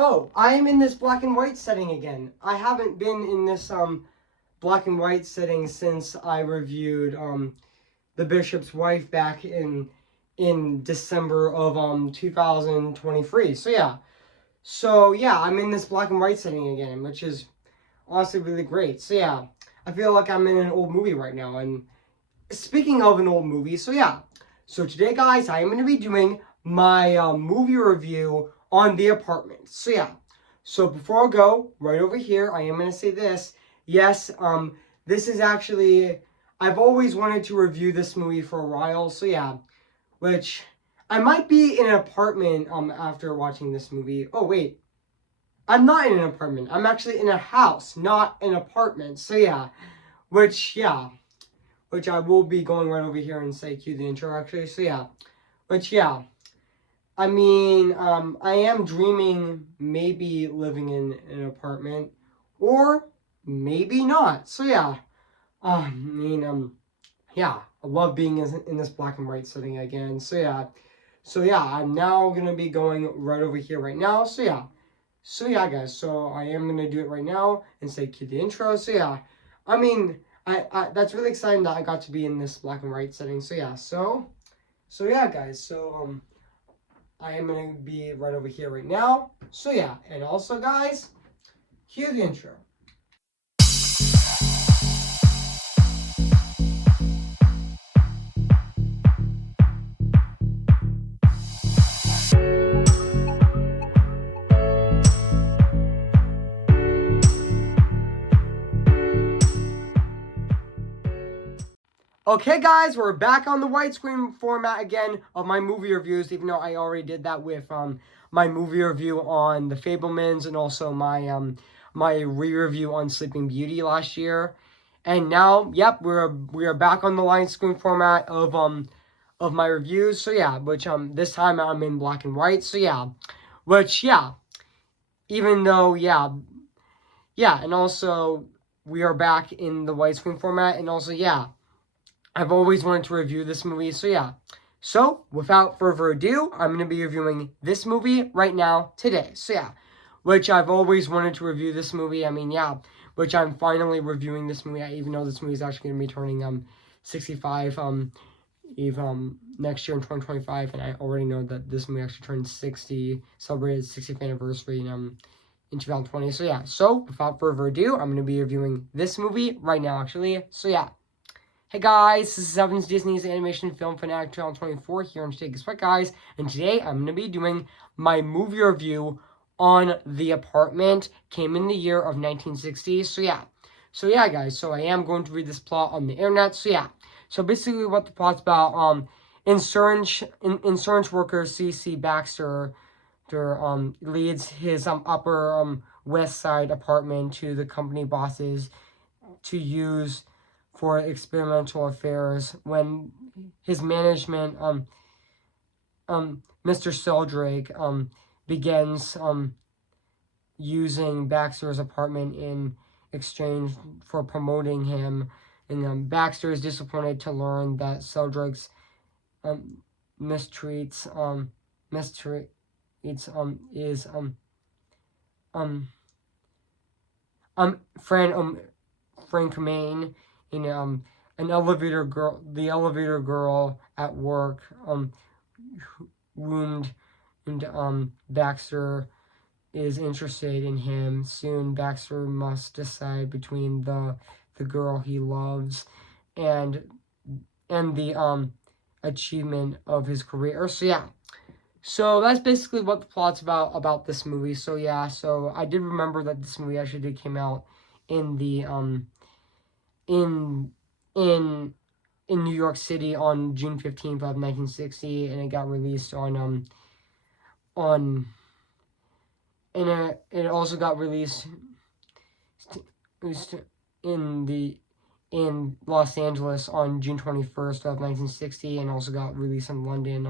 Oh, I am in this black and white setting again. I haven't been in this black and white setting since I reviewed The Bishop's Wife back in December of 2023. So yeah, I'm in this black and white setting again, which is honestly really great. So yeah, I feel like I'm in an old movie right now. And speaking of an old movie, so yeah. So today, guys, I am going to be doing my movie review on The Apartment. So yeah. So before I go, right over here, I am going to say this. Yes, this is actually, I've always wanted to review this movie for a while. So yeah, which I might be in an apartment after watching this movie. Oh wait, I'm not in an apartment. I'm actually in a house, not an apartment. So yeah, which I will be going right over here and say cue the intro actually. So yeah, which yeah, I mean, I am dreaming maybe living in an apartment, or maybe not. So yeah, yeah, I love being in this black and white setting again. So yeah, I'm now gonna be going right over here right now. So yeah, guys. So I am gonna do it right now and say cue the intro. So yeah, I mean, I that's really exciting that I got to be in this black and white setting. So yeah, guys. I am gonna be right over here right now. So yeah, and also, guys, cue the intro. Okay, guys, we're back on the widescreen format again of my movie reviews, even though I already did that with my movie review on The Fablemans and also my re-review on Sleeping Beauty last year. And now, yep, we are back on the widescreen format of my reviews. So yeah, which this time I'm in black and white. So yeah, which yeah, even though yeah, and also we are back in the widescreen format, and also yeah. I've always wanted to review this movie, so yeah. So, without further ado, I'm going to be reviewing this movie right now, today. So yeah, which I've always wanted to review this movie. I mean, yeah, which I'm finally reviewing this movie, even though this movie is actually going to be turning 65 next year in 2025, and I already know that this movie actually turned 60, celebrated its 60th anniversary in 2020. So yeah, so without further ado, I'm going to be reviewing this movie right now, actually. So yeah. Hey guys, this is Evans, Disney's Animation Film Fanatic Channel 24 here on Today Guess What, guys? And today I'm going to be doing my movie review on The Apartment. Came in the year of 1960. So yeah, guys. So I am going to read this plot on the internet. So yeah. So basically, what the plot's about, insurance worker C.C. Baxter leads his upper west side apartment to the company bosses to use for experimental affairs when his management, Mr. Seldrake, begins using Baxter's apartment in exchange for promoting him. And Baxter is disappointed to learn that Seldrake's mistreats is Frank Maine in the elevator girl at work wound, and Baxter is interested in him. Soon Baxter must decide between the girl he loves and the achievement of his career. So yeah. So that's basically what the plot's about this movie. So yeah, so I did remember that this movie actually did came out in the in in New York City on June 15th of 1960, and it got released on and it also got released in Los Angeles on June 21st of 1960, and also got released in London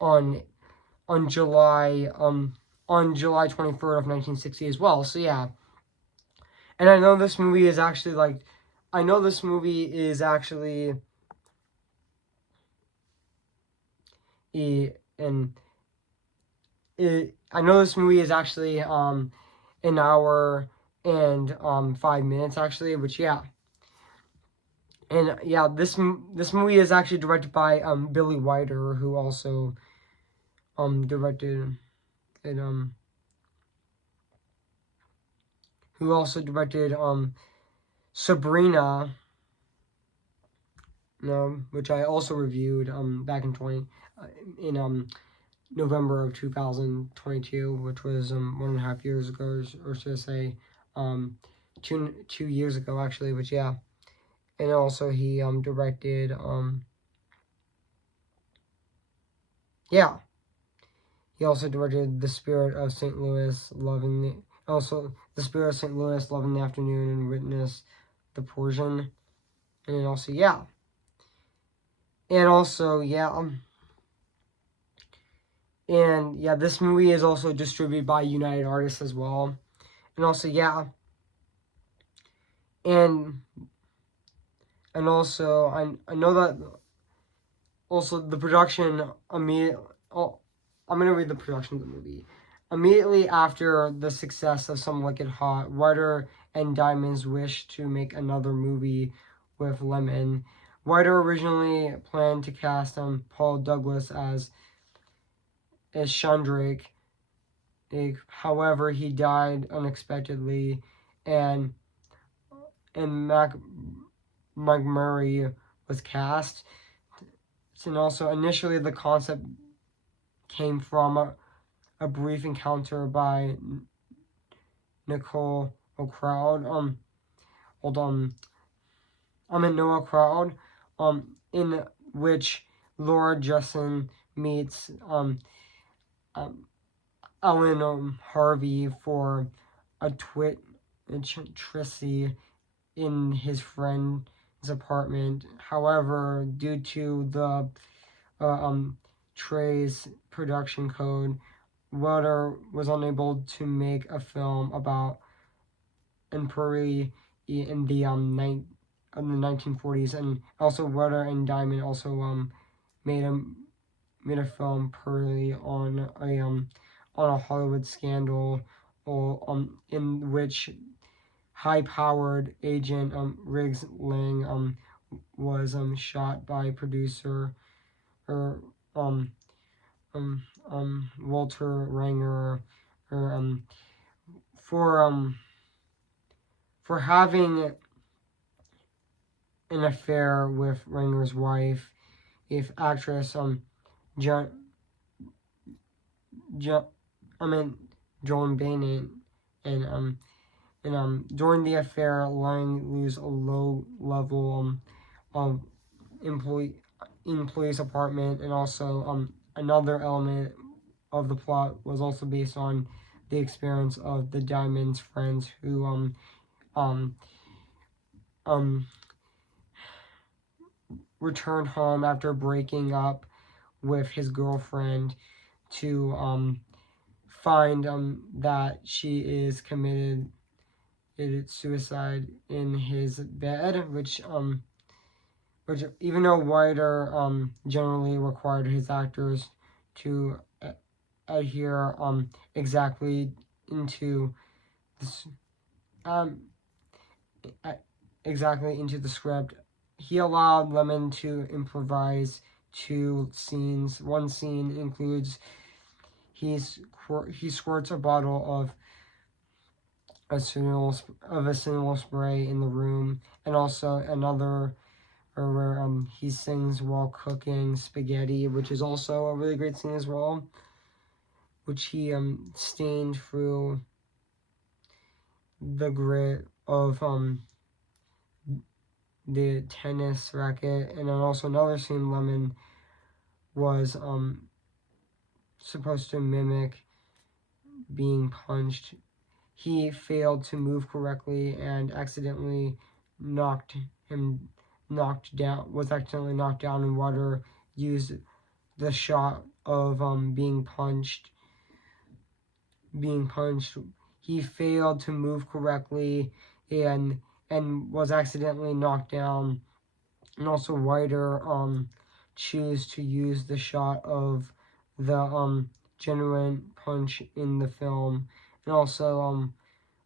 on July on July 23rd of 1960 as well. So yeah. And I know this movie is actually and I know this movie is actually an hour and 5 minutes actually, which yeah. And yeah, this movie is actually directed by Billy Wilder, who also directed it who also directed Sabrina, which I also reviewed back in November of 2022, which was 1.5 years ago, or should I say, 2 years ago actually. But yeah, and also he directed yeah, he also directed The Spirit of St. Louis, The Spirit of St. Louis, Love in the Afternoon, and Witness the Portion, and then also yeah, and also yeah. And yeah, this movie is also distributed by United Artists as well. And also, yeah. And also, I know that also the production immediately. Oh, I'm going to read the production of the movie. Immediately after the success of Some Like It Hot, Wilder and Diamonds wished to make another movie with Lemon. Wilder originally planned to cast Paul Douglas as Shandrake. However, he died unexpectedly, and McMurray was cast. And also, initially, the concept came from a brief encounter by Nicole O'Crowd. Noah Crowd. In which Laura Jessen meets Ellen Harvey for a Tracy in his friend's apartment. However, due to the Trey's production code, Wilder was unable to make a film about Empire in the 1940s, and also Wilder and Diamond also made a film purely on a Hollywood scandal, or in which high-powered agent Riggs Lang was shot by producer or Walter Ranger, or for having an affair with Ranger's wife, if actress Joan Bennett, and during the affair, Lang lose a low level of employee's apartment, and also another element of the plot was also based on the experience of the Diamond's friends who returned home after breaking up with his girlfriend to find that she is committed suicide in his bed, which even though Wilder generally required his actors to adhere exactly into this exactly into the script, he allowed Lemon to improvise 2 scenes. One scene includes he squirts a bottle of a cinema spray in the room, and also another where he sings while cooking spaghetti, which is also a really great scene as well, which he stained through the grit of the tennis racket. And then also another scene Lemon was supposed to mimic being punched. He failed to move correctly and accidentally was accidentally knocked down, and Wilder used the shot of being punched. He failed to move correctly and was accidentally knocked down. And also Wilder chose to use the shot of the genuine punch in the film. And also,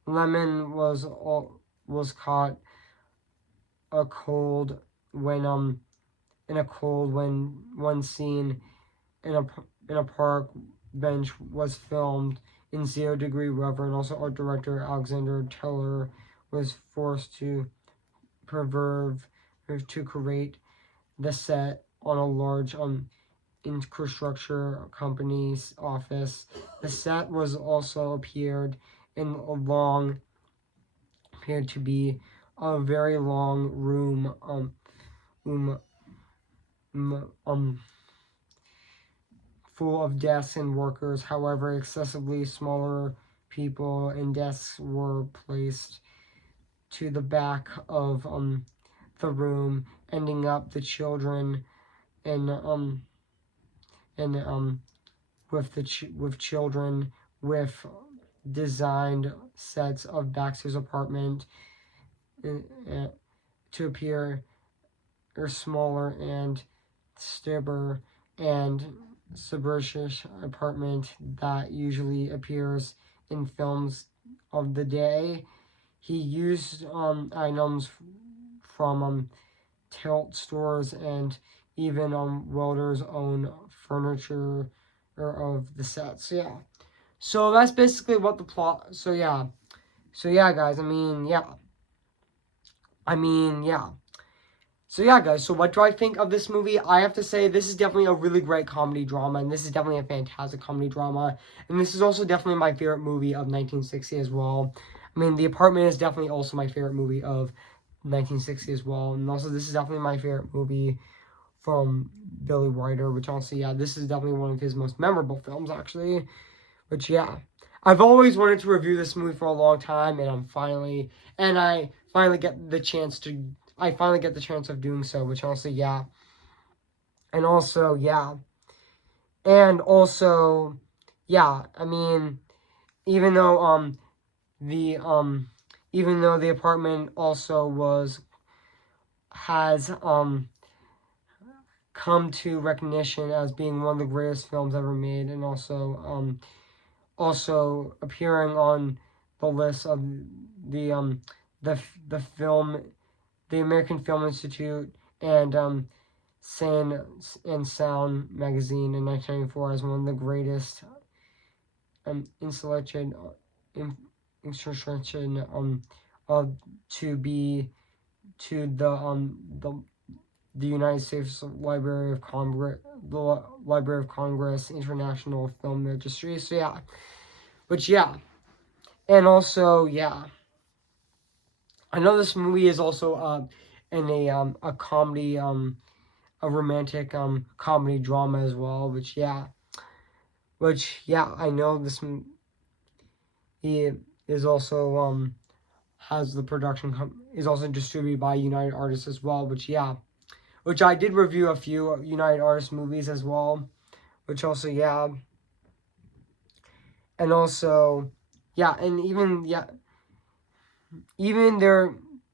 Lemon was caught a cold when one scene in a park bench was filmed in 0 degree weather, and also art director Alexander Teller was forced to create the set on a large infrastructure company's office. The set was also appeared to be a very long room full of desks and workers. However, excessively smaller people and desks were placed to the back of the room, ending up the children and with children with designed sets of Baxter's apartment to appear smaller and stubber and suburban apartment that usually appears in films of the day. He used items from tilt stores and even Wilder's own furniture of the sets. Yeah. So that's basically what the plot. So yeah, guys. So yeah, guys. So what do I think of this movie? I have to say this is definitely a really great comedy drama, and this is definitely a fantastic comedy drama, and this is also definitely my favorite movie of 1960 as well. The Apartment is definitely also my favorite movie of 1960 as well, and also this is definitely my favorite movie from Billy Wilder, which also, yeah, this is definitely one of his most memorable films, actually. Which, yeah, I've always wanted to review this movie for a long time, and I finally get the chance of doing so, which also, yeah. And also, yeah. And also, yeah, even though, the Apartment also has come to recognition as being one of the greatest films ever made, and also appearing on the list of the American Film Institute and Sound magazine in 1994 as one of the greatest installation the United States Library of Congress, the Library of Congress International Film Registry. So yeah, which, yeah, and also, yeah, I know this movie is also in a comedy, a romantic comedy drama as well. Which, yeah, I know this he is also has the production is also distributed by United Artists as well. Which, yeah. Which I did review a few United Artists movies as well. Which also, yeah. And also, yeah, and even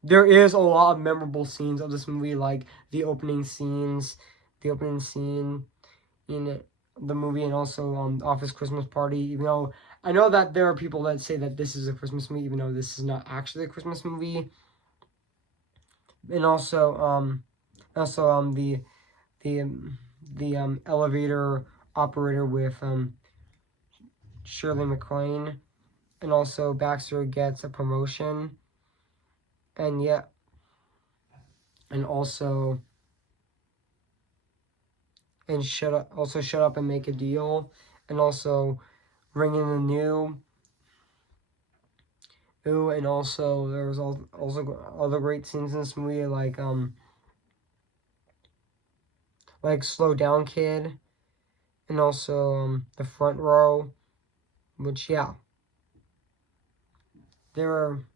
there is a lot of memorable scenes of this movie, like the opening scene in the movie, and also Office Christmas Party. Even though I know that there are people that say that this is a Christmas movie, even though this is not actually a Christmas movie. And also the elevator operator with Shirley MacLaine, and also Baxter gets a promotion, and yeah, and also shut up and make a deal, and also Ring in the New. Ooh, and also there was also other great scenes in this movie, like Slow Down Kid, and also The Front Row, which, yeah, and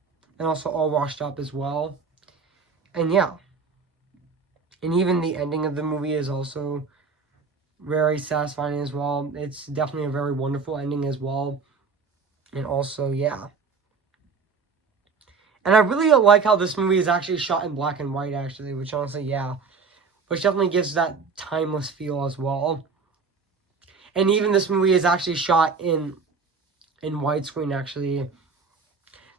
also All Washed Up as well, and yeah, and even the ending of the movie is also very satisfying as well. It's definitely a very wonderful ending as well, and also, yeah. And I really like how this movie is actually shot in black and white, actually, which honestly, yeah, which definitely gives that timeless feel as well. And even this movie is actually shot in widescreen, actually.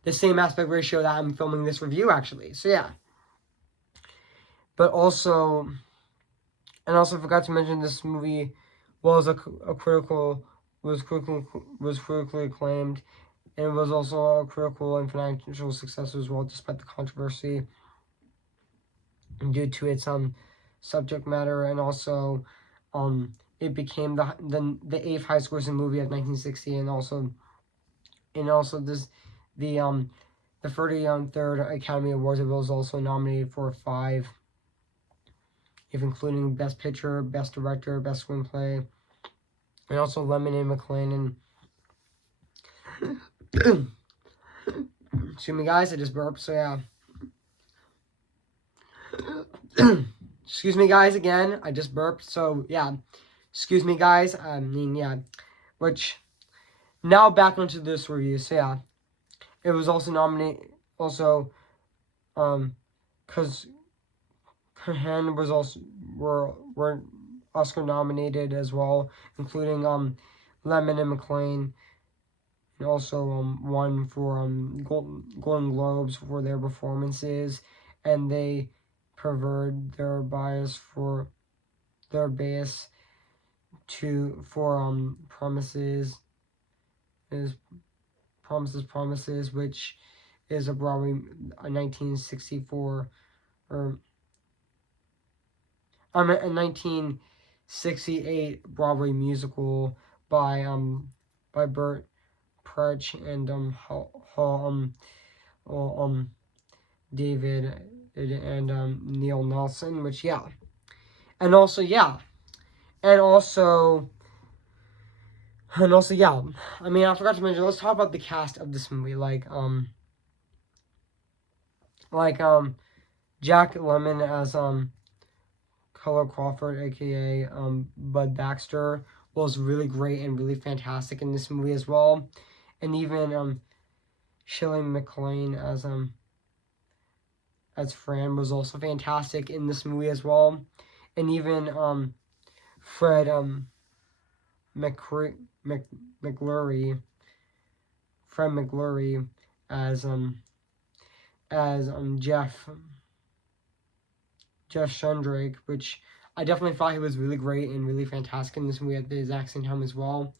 The same aspect ratio that I'm filming this review, actually. So, yeah. But also, and also forgot to mention this movie was was critically acclaimed, and it was also a critical and financial success as well, despite the controversy due to its subject matter, and also it became the eighth highest grossing movie of 1960, and also this the 33rd Academy Awards. It was also nominated for 5, if including Best Picture, Best Director, Best Screenplay, and also Lemon McLean. And excuse me, guys, I just burped. So yeah. Excuse me, guys. Again, I just burped. So yeah. Excuse me, guys. I mean, yeah. Which now back onto this review. So yeah, it was also nominated. Also, because Cohen was also were Oscar nominated as well, including Lemon and McLean, and also won for Golden Globes for their performances, and they perverted their bias for their base for promises, which is a Broadway a 1964 or a 1968 Broadway musical by Burt Prutch and David and Neil Nelson, which yeah. And also yeah. And also yeah. I mean, I forgot to mention, let's talk about the cast of this movie. Like Jack Lemmon as Color Crawford, aka Bud Baxter, was really great and really fantastic in this movie as well. And even Shirley MacLaine as Fran was also fantastic in this movie as well. And even Fred McClury as Jeff Shandrake, which I definitely thought he was really great and really fantastic in this movie at the exact same time as well.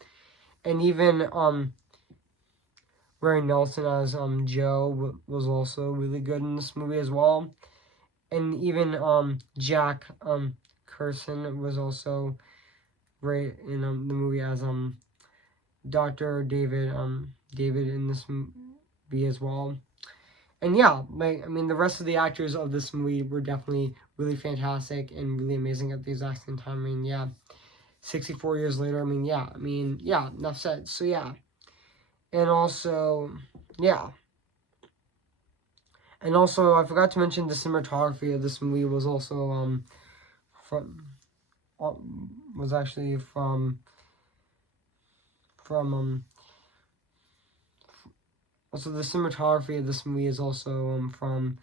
And even Ray Nelson as Joe was also really good in this movie as well. And even Jack Curson was also great in the movie as Dr. David in this movie as well. And yeah, I mean, the rest of the actors of this movie were definitely really fantastic and really amazing at the exact same time. I mean, yeah, 64 years later, yeah, enough said. So yeah. And also, yeah. And also, I forgot to mention the cinematography of this movie was also was actually from also the cinematography of this movie is also from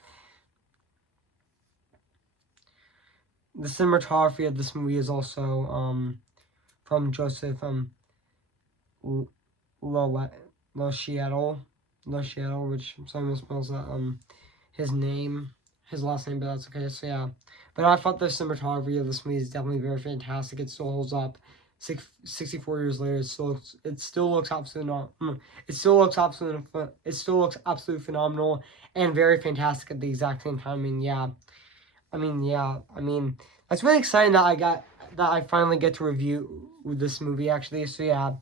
the cinematography of this movie is also from Joseph Losciato, which someone spells that his last name, but that's okay. So yeah, but I thought the cinematography of this movie is definitely very fantastic. It still holds up. 64 years later, it still looks absolutely phenomenal and very fantastic at the exact same time. That's really exciting that I finally get to review this movie, actually. So yeah,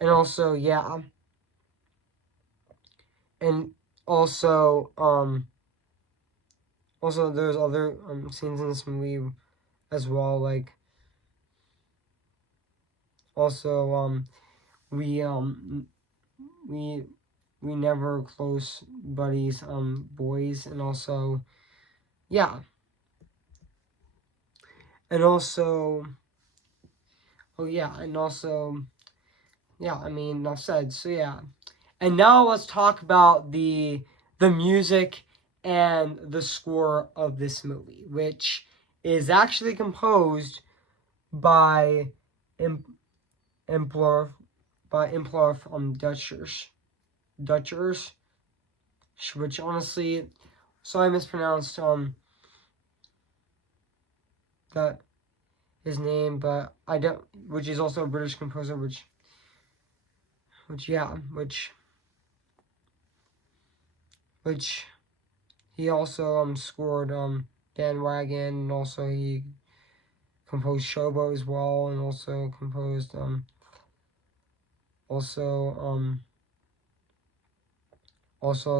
and also yeah, and also there's other scenes in this movie as well, like also we never close buddies boys, and also yeah, and also yeah, I mean, enough said. So yeah, and now let's talk about the music and the score of this movie, which is actually composed by Impler Dutchers, which honestly, so I mispronounced that his name, but I don't, which is also a British composer, which he also scored Bandwagon, and also he composed Showboat as well, and also composed also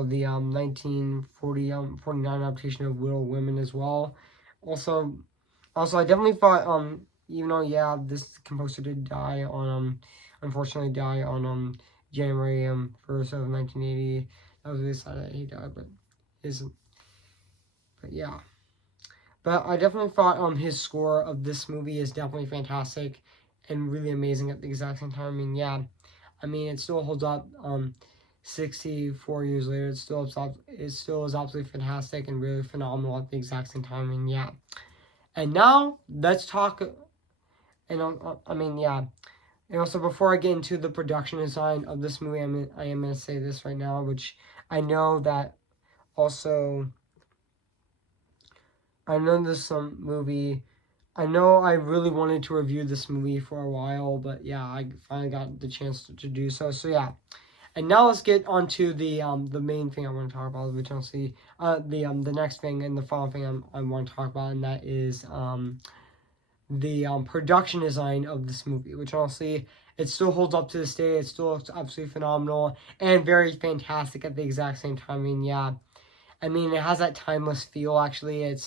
the 1949 adaptation of Little Women as well. Also I definitely thought even though this composer did die on unfortunately die on January 1st of 1980. That was really sad that he died, but yeah. But I definitely thought his score of this movie is definitely fantastic and really amazing at the exact same time. I mean it still holds up 64 years later. It still is absolutely fantastic and really phenomenal at the exact same time. And now let's talk. And And also, before I get into the production design of this movie, I am going to say this right now, which I know that also, I know this movie, I know I really wanted to review this movie for a while, but I finally got the chance to do so. So and now let's get on to the main thing I want to talk about, which honestly, the next thing and the final thing I want to talk about, and that is the production design of this movie, which honestly, it still holds up to this day. It still looks absolutely phenomenal and very fantastic at the exact same time. I mean, it has that timeless feel. Actually, it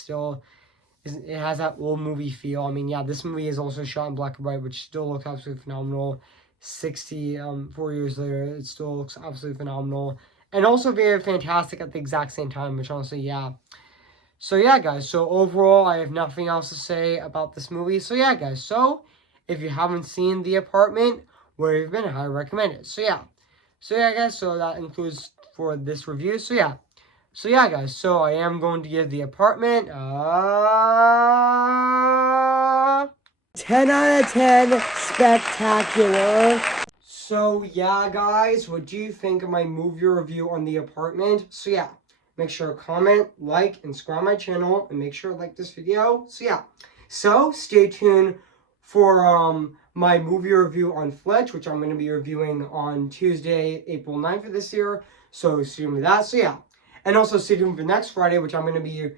has that old movie feel. This movie is also shot in black and white, which still looks absolutely phenomenal. 4 years later, it still looks absolutely phenomenal, and also very fantastic at the exact same time. Which honestly, So guys. So overall, I have nothing else to say about this movie. So guys. So if you haven't seen The Apartment, where you've been, I highly recommend it. So guys. So that includes for this review. So guys. So I am going to give The Apartment 10 out of 10 spectacular. So guys, what do you think of my movie review on The Apartment? So make sure to comment, like, and subscribe my channel, and make sure to like this video. So stay tuned for my movie review on Fletch, which I'm going to be reviewing on Tuesday, April 9th of this year. So stay tuned for that. And also stay tuned for next Friday, which I'm going to be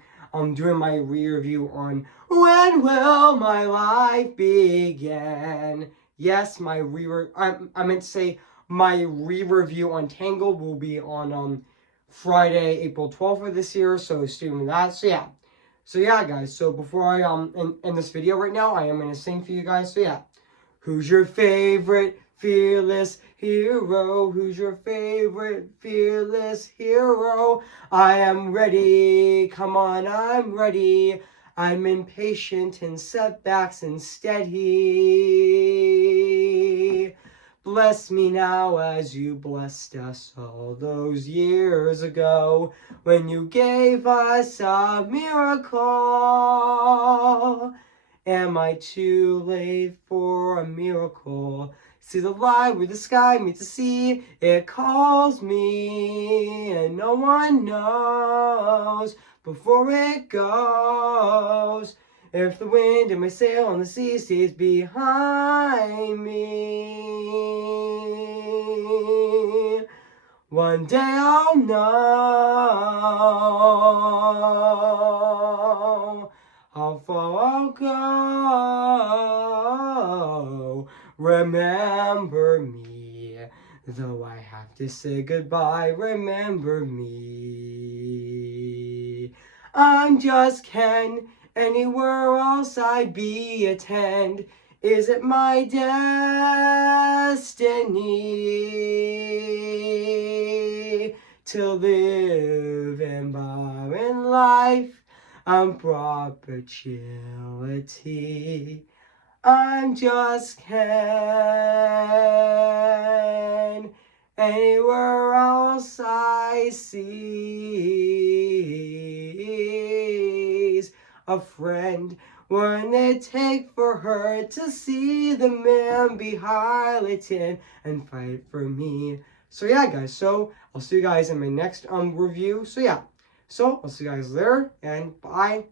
doing my re-review on When Will My Life Begin? Yes, I meant to say my re-review on Tangled will be on Friday, April 12th of this year, so stay tuned for that. So guys, so before I end this video right now, I am going to sing for you guys. So who's your favorite fearless hero? Who's your favorite fearless hero? I am ready, come on, I'm ready. I'm impatient in setbacks and steady. Bless me now as you blessed us all those years ago, when you gave us a miracle. Am I too late for a miracle? See the light where the sky meets the sea. It calls me and no one knows before it goes. If the wind in my sail on the sea stays behind me, one day I'll know how far I'll go. Remember me, though I have to say goodbye. Remember me. I'm just Ken. Anywhere else I'd be attend. Is it my destiny to live in barren life? I'm perpetuity. I'm just Ken. Anywhere else I see a friend Wouldn't it take for her to see the man be highlighted and fight for me? So yeah, guys. So I'll see you guys in my next review. So yeah. So I'll see you guys later, and bye.